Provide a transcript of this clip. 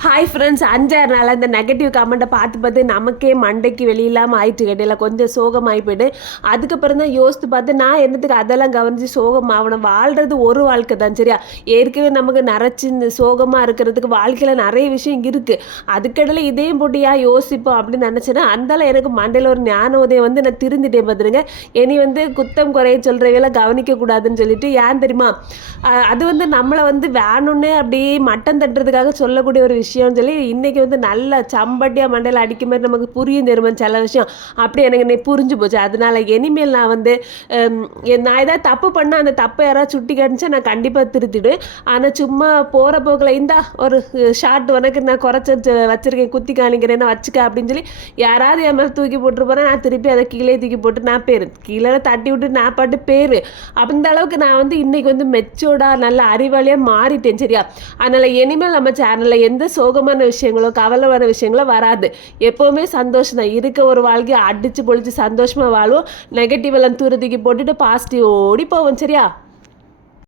Hi friends அஞ்சாறு நாள் இந்த நெகட்டிவ் கமெண்ட்டை பார்த்து பார்த்து நமக்கே மண்டைக்கு வெளியில்லாமல் ஆயிட்டு கடையில் கொஞ்சம் சோகமாகி போயிட்டு. அதுக்கப்புறம் தான் யோசித்து பார்த்து நான் என்னத்துக்கு அதெல்லாம் கவனித்து சோகமாகணும் வாழ்கிறது ஒரு வாழ்க்கை தான் சரியா? ஏற்கனவே நமக்கு நிறச்சி இந்த சோகமாக இருக்கிறதுக்கு வாழ்க்கையில் நிறைய விஷயம் இருக்குது அதுக்கடையில் இதையும் போட்டியாக யோசிப்போம் அப்படின்னு நினச்சேன்னா அந்தால எனக்கு மண்டையில் ஒரு ஞான உதயம் வந்து நான் திருந்திட்டேன் பார்த்துருங்க இனி வந்து குத்தம் குறைய சொல்கிறவையெல்லாம் கவனிக்கக்கூடாதுன்னு சொல்லிட்டு ஏன் தெரியுமா? அது வந்து நம்மளை வந்து வேணும்னே அப்படியே மட்டம் தட்டுறதுக்காக சொல்லக்கூடிய ஒரு விஷயம்னு சொல்லி இன்றைக்கி வந்து நல்ல சம்பட்டியாக மண்டையில் அடிக்க மாதிரி நமக்கு புரியும் தெரியுமா சில விஷயம். அப்படி எனக்கு இன்னைக்கு புரிஞ்சு போச்சு. அதனால இனிமேல் நான் வந்து நான் ஏதாவது தப்பு பண்ணால் அந்த தப்பை யாராவது சுட்டி காட்டுச்சா நான் கண்டிப்பாக திருத்திடுவேன். ஆனால் சும்மா போகிற போக்கில் இந்தா ஒரு ஷார்ட் உனக்கு நான் குறைச்சி வச்சுருக்கேன் குத்தி காணிக்கிறேன் வச்சுக்க அப்படின்னு சொல்லி யாராவது என் மேலே தூக்கி போட்டு போகிறேன் நான் திருப்பி அதை கீழே தூக்கி போட்டு நான் பேர் கீழே தட்டி விட்டு நான் பாட்டு பேர். அந்த அளவுக்கு நான் வந்து இன்றைக்கி வந்து மெச்சோர்டாக நல்ல அறிவாளியாக மாறிட்டேன் சரியா? அதனால் இனிமேல் நம்ம சேனலில் எந்த சோகமான விஷயங்களோ கவலைமான விஷயங்களோ வராது. எப்போவுமே சந்தோஷம் தான் இருக்க ஒரு வாழ்க்கையை அடித்து பொழிச்சு சந்தோஷமாக வாழ்வோம். நெகட்டிவ் எல்லாம் தூரத்துக்கு போட்டுட்டு பாசிட்டிவ் ஓடி போவோம் சரியா?